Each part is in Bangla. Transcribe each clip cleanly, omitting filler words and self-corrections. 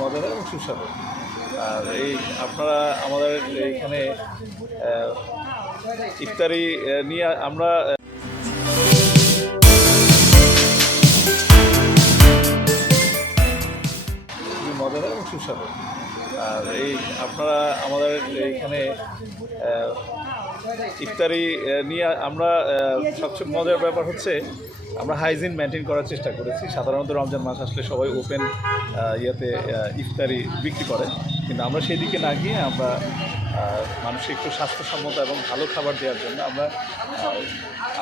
মজাদার এবং সুস্বাদু। আর এই আপনারা আমাদের এইখানে ইফতারি নিয়ে আমরা মজাদার এবং সুস্বাদু। আর এই আপনারা আমাদের এইখানে ইফতারি নিয়ে আমরা সবচেয়ে মজার ব্যাপার হচ্ছে আমরা হাইজিন মেনটেন করার চেষ্টা করেছি। সাধারণত রমজান মাস আসলে সবাই ওপেন ইফতারি বিক্রি করে, কিন্তু আমরা সেই দিকে না গিয়ে আমরা মানুষকে একটু স্বাস্থ্যসম্মত এবং ভালো খাবার দেওয়ার জন্য আমরা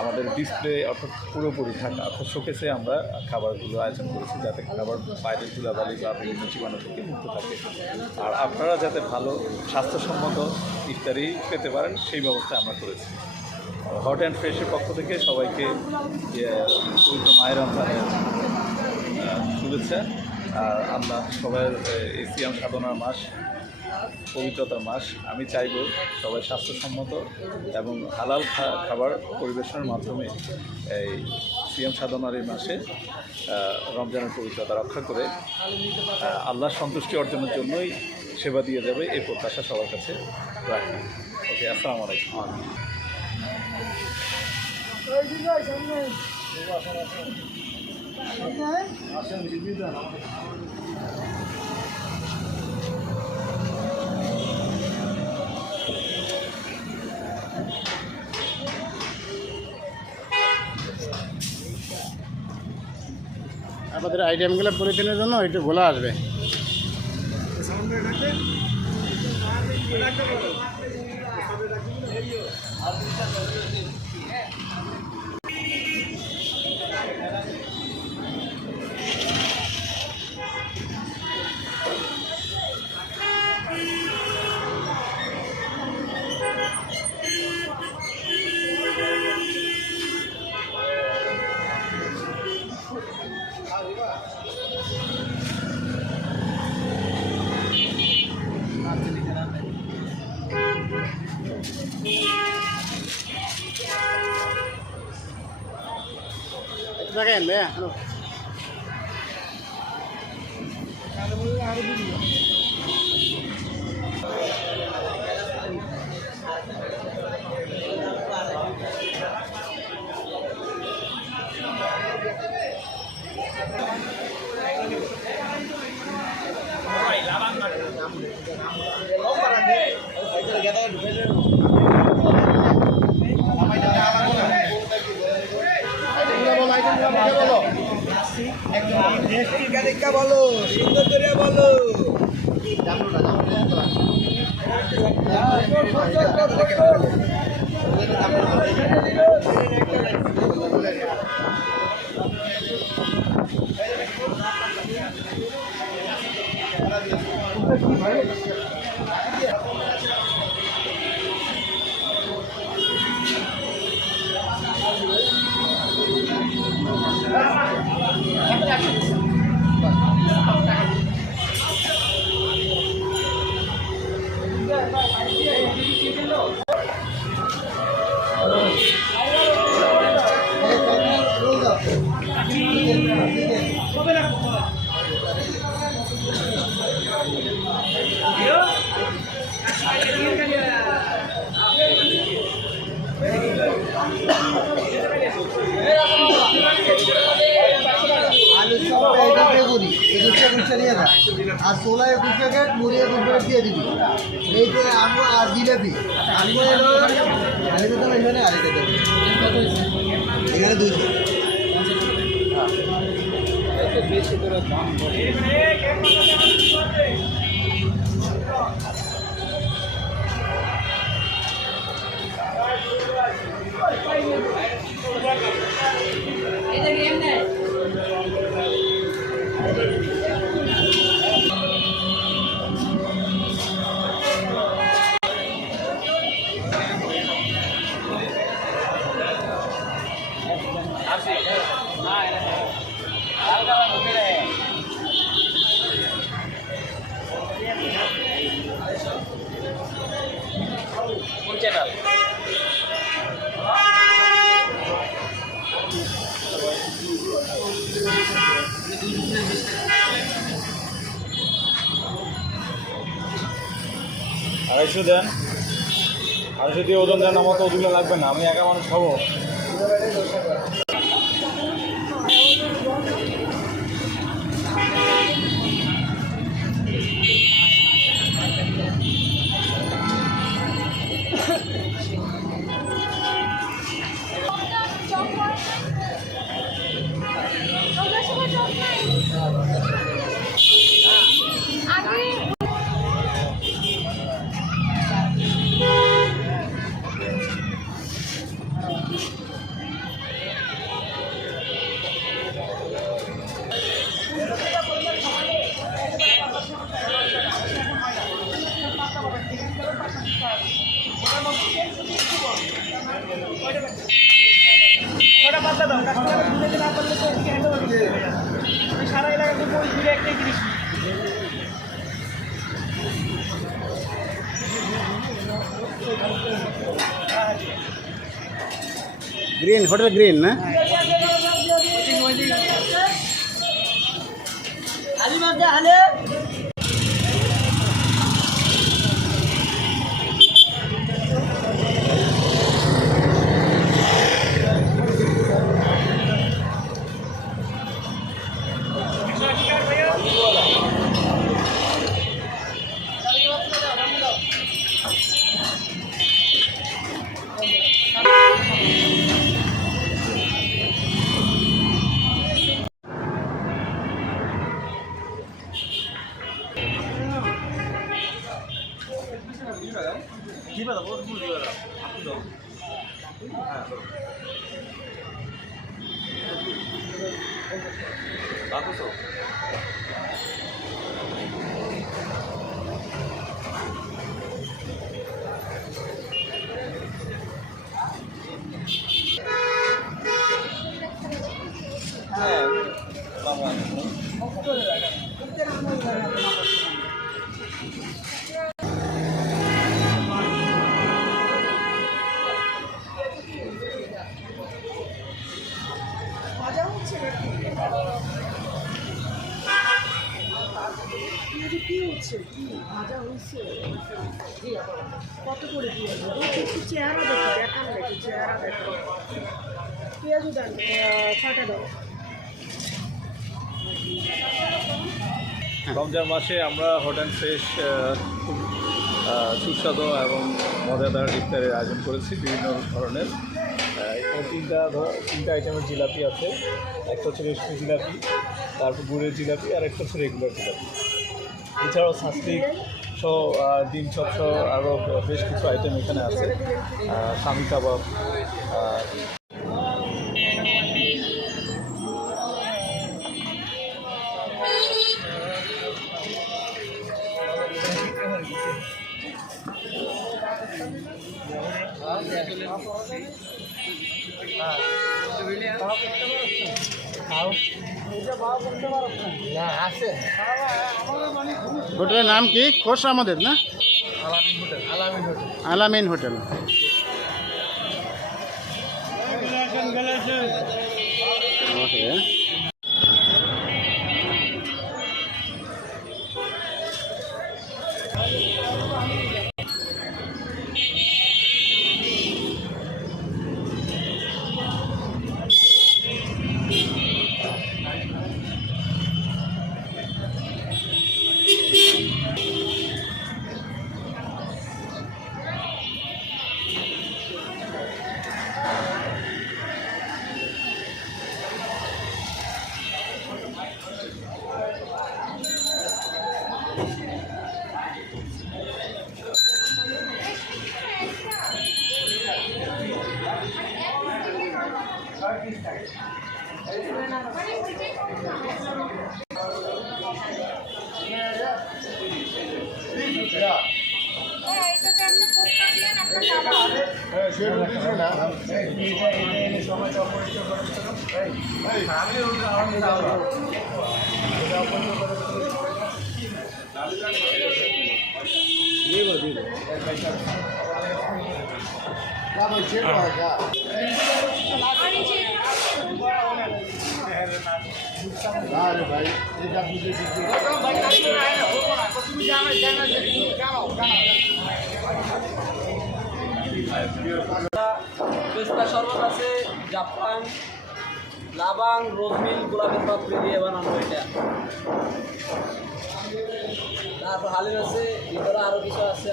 আমাদের ডিসপ্লে অর্থাৎ পুরোপুরি থাকা অর্থাৎ শোকেসে আমরা খাবারগুলো আয়োজন করেছি, যাতে খাবার বাইরের ধুলাবালি বা বিভিন্ন জীবাণু থেকে মুক্ত থাকে। আর আপনারা যাতে ভালো স্বাস্থ্যসম্মত ইফতারি পেতে পারেন সেই ব্যবস্থা আমরা করেছি। হট অ্যান্ড ফ্রেশের পক্ষ থেকে সবাইকে পবিত্র মায়ের রমজানের শুভেচ্ছা। আর আল্লাহ সবাই এই সিয়াম সাধনার মাস, পবিত্রতার মাস, আমি চাইব সবাই স্বাস্থ্যসম্মত এবং হালাল খাবার পরিবেশনের মাধ্যমে এই সিয়াম সাধনার এই মাসে রমজানের পবিত্রতা রক্ষা করে আল্লাহর সন্তুষ্টি অর্জনের জন্যই সেবা দিয়ে যাবে এই প্রত্যাশা সবার কাছে রাখি। ওকে, আসসালামু আলাইকুম। আমাদের আইটেমগুলো পরিচালনার জন্য একটু গোলা আসবে। Second, yeah. বলো সুন্দর করে বলো। আর 16-21 প্যাকেট মুড়ি 21 প্যাকেট দিয়ে দিবি। এই যে আমু আর জিলাপি আমু এলো আড়াইশো দাম, এখানে 250 দাম, এখানে 200। বেশি করে দাম এটা গেম নেই। 250 দেন, 250 দিয়ে ওজন দেন, আমার তো ওজনে লাগবে না, আমি একা মানুষ খাবো। সারা এলাকাতে ঘুরে একটাই জিনিস গ্রিন হোটেল গ্রিন না? কি হচ্ছে, কি ভাজা হয়েছে, কত করে পেঁয়াজ? একটু চেহারা দেখো, দেখান দেখো, চেহারা দেখো। পেঁয়াজও দেন, 6টা দাও। রমজান মাসে আমরা হট অ্যান্ড ফ্রেশ খুব সুস্বাদু এবং মজাদার ইফতারের আয়োজন করেছি বিভিন্ন ধরনের। এখানে তিনটা আইটেমের জিলাপি আছে। একটা হচ্ছে রেশমি জিলাপি, তারপর গুড়ের জিলাপি, আর একটা হচ্ছে রেগুলার জিলাপি। এছাড়াও সাস্তিক সহ ডিম চপ সহ আরও বেশ কিছু আইটেম এখানে আছে। স্বামী কাবাব, হোটেলের নাম কি? খোস আমাদের না? আলামিন হোটেল। ওকে। अरे भाई एक आप मुझे পেস্তা শরবত আছে, জাফরান, লাবাং, রোজমিল, গোলাপের পাপড়ি দিয়ে বানানো এটা। তারপর হালিম আছে, ভিতরে আরো কিছু আছে।